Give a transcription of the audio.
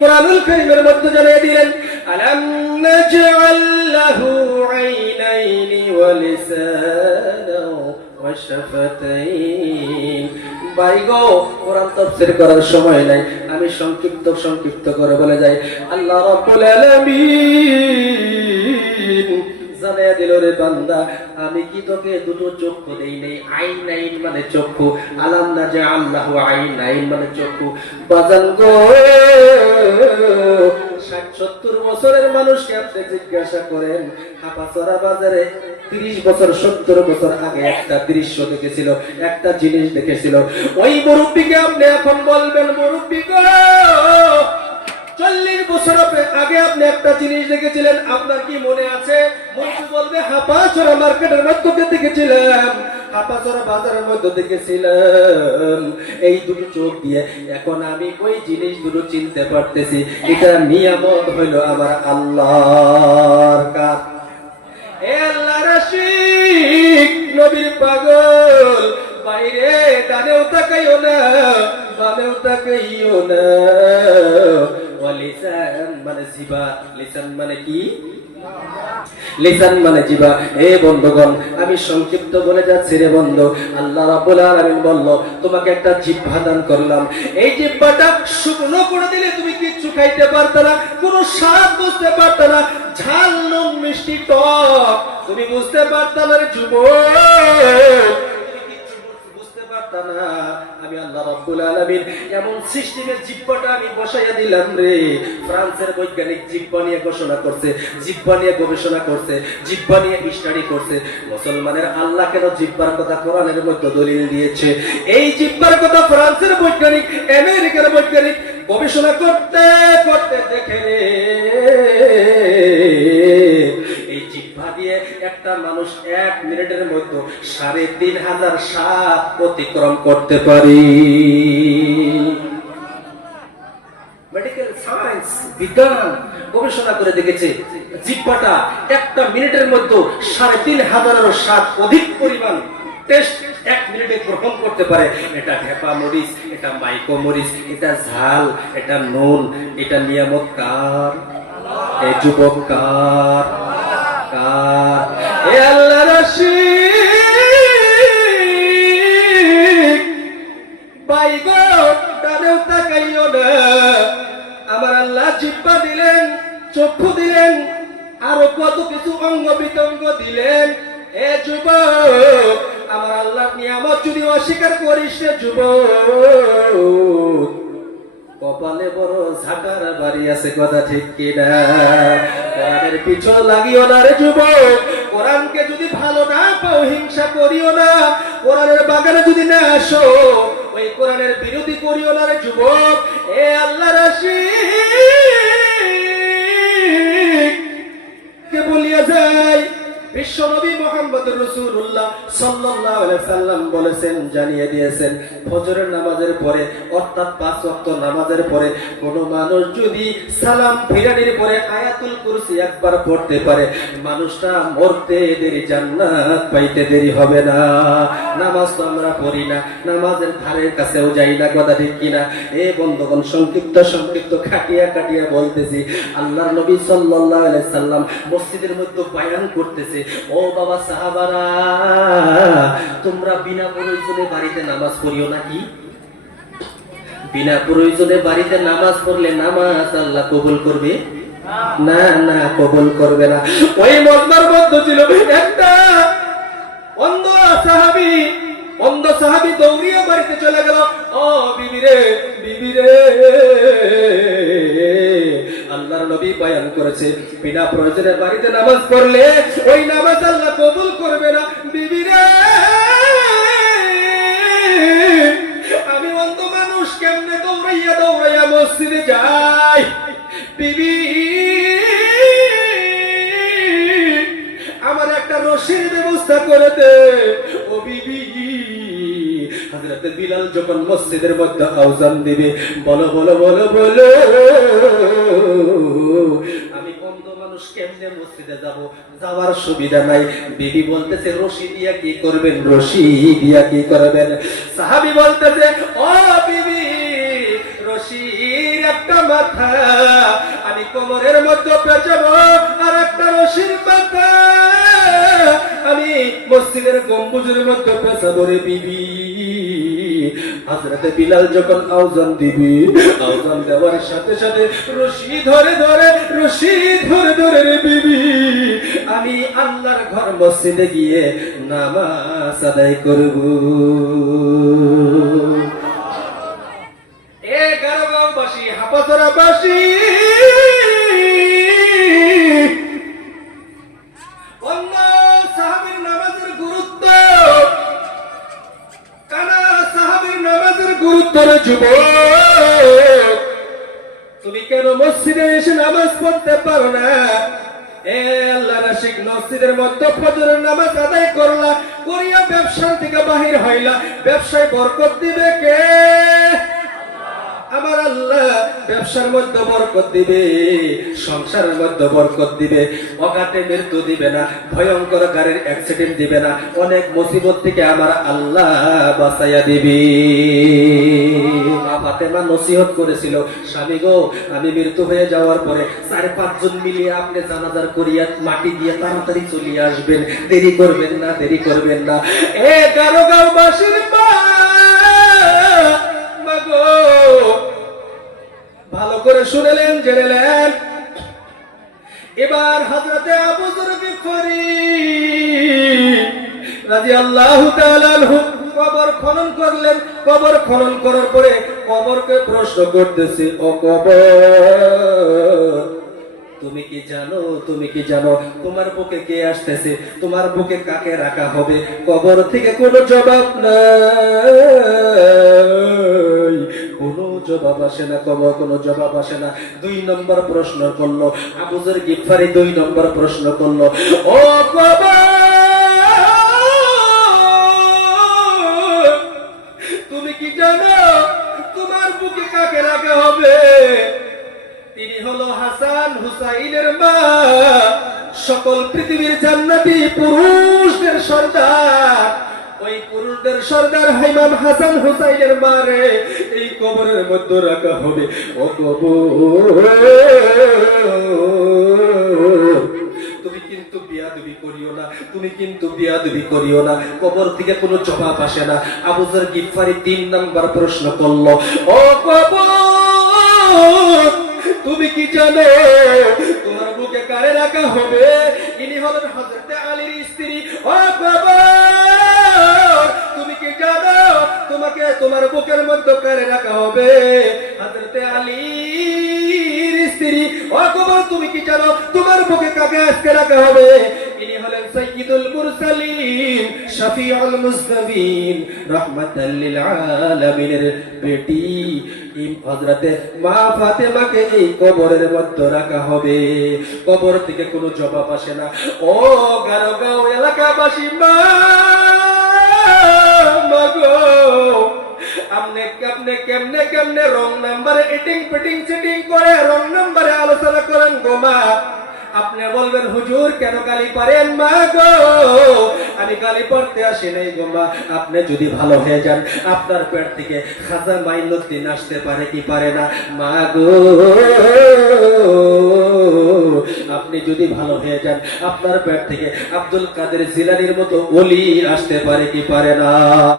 কুরআনুল কারীমের মধ্যে জানিয়ে দিলেন আলাম নাজআল লাহু আইনাইনি ওয়া লিসানাও ওয়া শাফাতাইন। ভাই গো, কোরআন তাফসীর করার সময় নাই, আমি সংক্ষিপ্ত করে বলে যাই। আল্লাহ রাব্বুল আলামিন জানিয়ে দিল, রে বান্দা, আমি কি তোকে দুটো চক্ষু দেই নাই? আইনাইন মানে চক্ষু, আলাম নাজআল লাহু আইনাইন মানে চক্ষু। বাজান গো, ৬০-৭০ বছরের মানুষকে আপনি জিজ্ঞাসা করেন, হাপাচরা বাজারে ৩০ বছর ৭০ বছর আগে একটা দৃশ্য দেখেছিল, একটা জিনিস দেখেছিল। ওই মুরব্বীকে আপনি এখন বলবেন, মুরব্বী গো, ৪০ বছর আগে আপনি একটা জিনিস দেখেছিলেন, আপনার কি মনে আছে? মুরব্বী বলবে, হাপাচরা মার্কেটের মধ্যে দেখেছিলাম, হাপাচরা বাজারের মধ্যে দেখেছিলাম এই দুটো চোখ দিয়ে। এখন আমি ওই জিনিস দুটো চিনতে পারতেছি। এটা নিয়ামত হইল আমার আল্লাহর কাজ। এ আল্লাহর আশিক, নবীর পাগল, বাইরে ডানেও তাকাইও না, বামেও তাকাইও না। লিসান মানে জিবা, লিসান মানে কি? লিসান মানে জিবা। এ বন্ধুগণ, আমি সংক্ষিপ্ত বলে যাচ্ছি রে বন্ধু। আল্লাহ রাব্বুল আলামিন বলল, তোমাকে একটা জিহ্বা দান করলাম। এই জিহ্বাটা শুকনো করে দিলে তুমি কিচ্ছু খাইতে পারতে না, কোনো স্বাদ বুঝতে পারতে না, ঝাল নুন মিষ্টি টক তুমি বুঝতে পারতে না রে যুবক, বুঝতে পারতে না। আমি আল্লাহ রাব্বুল আলামিন এমন সিস্টেমের জিহ্বাটা আমি বসাইয়া দিলাম রে। ফ্রান্সের বৈজ্ঞানিক জিহ্বা নিয়ে ঘোষণা করছে, জিহ্বা নিয়ে গবেষণা করছে, জিহ্বা নিয়ে স্টাডি করছে। মুসলমানের আল্লাহ কেন জিহ্বার কথা কোরআনের মধ্যে দলিল দিয়েছে। এই জিহ্বার কথা ফ্রান্সের বৈজ্ঞানিক, আমেরিকার বৈজ্ঞানিক গবেষণা করতে করতে দেখে রে, এই জিহ্বা দিয়ে একটা মানুষ ১ মিনিটের মধ্যে ৩,৫০০ স্বাদ অতিক্রম করতে পারে। মেডিকেল সায়েন্স, বিজ্ঞান গবেষণা করে দেখেছে, জিহ্বাটা ১ মিনিটের মধ্যে ৩,৫০০ স্বাদ অধিক পরিমাণ টেস্ট ১ মিনিটে গ্রহণ করতে পারে। এটা ঢেপা মরিচ, এটা মাইকো মরিচ, এটা ঝাল, এটা নুন, এটা নিয়ামত কার? এই যুবক কার? কার? এ আল্লাহর আশিক, ভাই গো, ডানেও তাকাইও না। আমার আল্লাহ জিহ্বা দিলেন, চক্ষু দিলেন, আরো কত কিছু অঙ্গ বিতঙ্গ দিলেন। এ যুবক, আমার আল্লাহ নিয়ামত যদি অস্বীকার করিস রে যুবক, কপালে বড় ঝাঁকার বাড়ি আছে, কথা ঠিক কিনা? কোরআনের পিছু লাগিও না রে যুবক। কোরআনকে যদি ভালো না পাও, হিংসা করিও না। কোরআনের বাগানে যদি না আসো, ওই কোরআনের বিরোধী করিও না রে যুবক। এ আল্লাহর আশিক কে বলিয়া যায়, বিশ্বনবী মুহাম্মদুর রাসূলুল্লাহ সাল্লাল্লাহু আলাইহি সাল্লাম বলেছেন, জানিয়ে দিয়েছেন, ফজরের নামাজের পরে অর্থাৎ ৫ ওয়াক্ত নামাজের পরে কোন মানুষ যদি সালাম ফিরানির পরে আয়াতুল কুরসি একবার পড়তে পারে, মানুষটা মরতে দেরি, জান্নাত পাইতে দেরি হবে না। নামাজ তো আমরা পড়ি না, নামাজের ধারের কাছেও যাই না, কথা ঠিক কিনা? এ বন্ধুগণ, সংক্ষিপ্ত কাটিয়া বলতেছি, আল্লাহর নবী সাল্লাল্লাহু আলাইহি সাল্লাম মসজিদের মধ্যে বয়ান করতেছে, ও বাবা সাহাবারা, তোমরা বিনা প্রয়োজনে বাড়িতে নামাজ পড়িও নাকি? বিনা প্রয়োজনে বাড়িতে নামাজ পড়লে নামাজ আল্লাহ কবুল করবে না? না, কবুল করবে না। ওই মজমার মধ্যে ছিল একটা অন্ধ সাহাবী দৌড়িয়ে বাড়িতে চলে গেল। ও বিবি রে, আল্লাহর নবী বয়ান করেছে, বিনা প্রয়োজনে বাড়িতে নামাজ পড়লে ওই নামাজ আল্লাহ কবুল করবে না। বিবি রে, আমি অন্ধ মানুষ, কেমনে দৌড়াইয়া মসজিদে যাই? বিবি, আমার একটা রশির ব্যবস্থা করে দে। ও বিবি, হযরত বিলাল যখন মসজিদের মধ্যে আযান দিবে, বলো বলো বলো বলো, আমি অন্ধ মানুষ কেমনে মসজিদে যাব? যাওয়ার সুবিধা নাই। বিবি বলতেছে, রশি দিয়া কি করবেন? রশি দিয়া কি করবেন? সাহাবী বলতেছে, ও বিবি, রশির একটা মাথা কোমরের মধ্যে পেঁচাবো আর একটা রশির পাতা আমি মসজিদের গম্বুজের মধ্যে পেঁচাবো রে বিবি। হযরতে বিলাল যখন আওযান দিবি, আওযান দেওয়ার সাথে সাথে রশি ধরে ধরে রে বিবি আমি আল্লাহর ঘর মসজিদে গিয়ে নামাজ আদায় করব। এ গারগাঁওবাসী, হাপাতরাবাসী, অন্য সাহাবীর নামাজের গুরুত্ব, কানা সাহাবীর নামাজের গুরুত্ব রে যুবক, তুমি কেন মসজিদে এসে নামাজ পড়তে পারো না? এ আল্লাহর আশিক, মসজিদের মধ্যে ফজরের নামাজ আদায় করলা, করিয়া ব্যবসা থেকে বাহির হইলা, ব্যবসায় বরকত দিবে কে? আমার আল্লাহ। ব্যবসার মধ্যে বরকত দিবে, সংসারের মধ্যে বরকত দিবে, অকাটে মৃত্যু দিবে না, ভয়ঙ্কর গাড়ির অ্যাক্সিডেন্ট দিবে না, অনেক মুসিবত থেকে আমার আল্লাহ বাঁচাইয়া দিবি। ফাতেমা নসিহত করেছিল, স্বামী গো, আমি মৃত্যু হয়ে যাওয়ার পরে 4-5 জন মিলিয়ে আপনি জানাজার করিয়া মাটি দিয়ে তাড়াতাড়ি চলে আসবেন, দেরি করবেন না, দেরি করবেন না। এ গারগাঁওবাসীর মা, মাগো, ভালো করে শুনেলেন, জেনেলেন। এবার হযরতে আবু যর গিফারী রাদিয়াল্লাহু তাআলা আনহু কবর খনন করলেন। কবর খনন করার পরে কবরকে প্রশ্ন করতেছে, ও কবর, তুমি কি জানো, তুমি কি জানো তোমার বুকে কে আসতেছে, তোমার বুকে কাকে রাখা হবে? কবর থেকে কোনো জবাব নাই, কোনো জবাব আসে না, কবর কোনো জবাব আসে না। 2 নম্বর প্রশ্ন করলো আবু যর গিফারী, 2 নম্বর প্রশ্ন করলো, ও কবর, তুমি কি জানো তোমার বুকে কাকে রাখা হবে? তিনি হলো হাসান হুসাইনের মা, সকল পৃথিবীর জান্নাতি পুরুষদের সর্দার। ওই পুরুষদের সর্দার ইমাম হাসান হুসাইনের মারে এই কবরের মধ্যে রাখা হবে। ও কবর, তুমি কিন্তু বিয়াদবি করিও না, তুমি কিন্তু বিয়াদবি করিও না, কবর থেকে কোনো জবাব আসে না। আবু যর গিফারী 3 নম্বর প্রশ্ন করলো, ও কবর, তুমি কি জানো তোমার বুকে কারে রাখা হবে? ইনি হলেন হযরতে আলীর স্ত্রী। ও কবর, তুমি কি জানো তোমাকে তোমার বুকের মধ্যে কারে রাখা হবে? হযরতে আলীর স্ত্রী। ও কবর, তুমি কি জানো তোমার বুকে কাকে আজকে রাখা হবে? ইনি হলেন সাইয়্যিদুল মুরসালিন, শফিউল মুজতাবিন, রাহমাতাল লিল আলামিনের বেটি হযরতে মা ফাতেমাকে এই কবরের মধ্যে রাখা হবে। কবর থেকে কোনো জবাব আসে না। ও গারগাঁও এলাকাবাসী, মা মাগো, আপনি কেমনে রং নাম্বারে এটিং পেটিং সেটিং করে রং নাম্বারে আলোচনা করেন গো মা? আপনি বলবেন, হুজুর কেন গালি পারেন? মা গো, আমি গালি পড়তে আসি নাই গো মা। আপনি যদি ভালো হয়ে যান, আপনার পেট থেকে খাজা মাইনুদ্দিন আসতে পারে কি পারে না? মা গো, আপনি যদি ভালো হয়ে যান, আপনার পেট থেকে আব্দুল কাদের জিলানীর মতো ওলি আসতে পারে কি পারে না?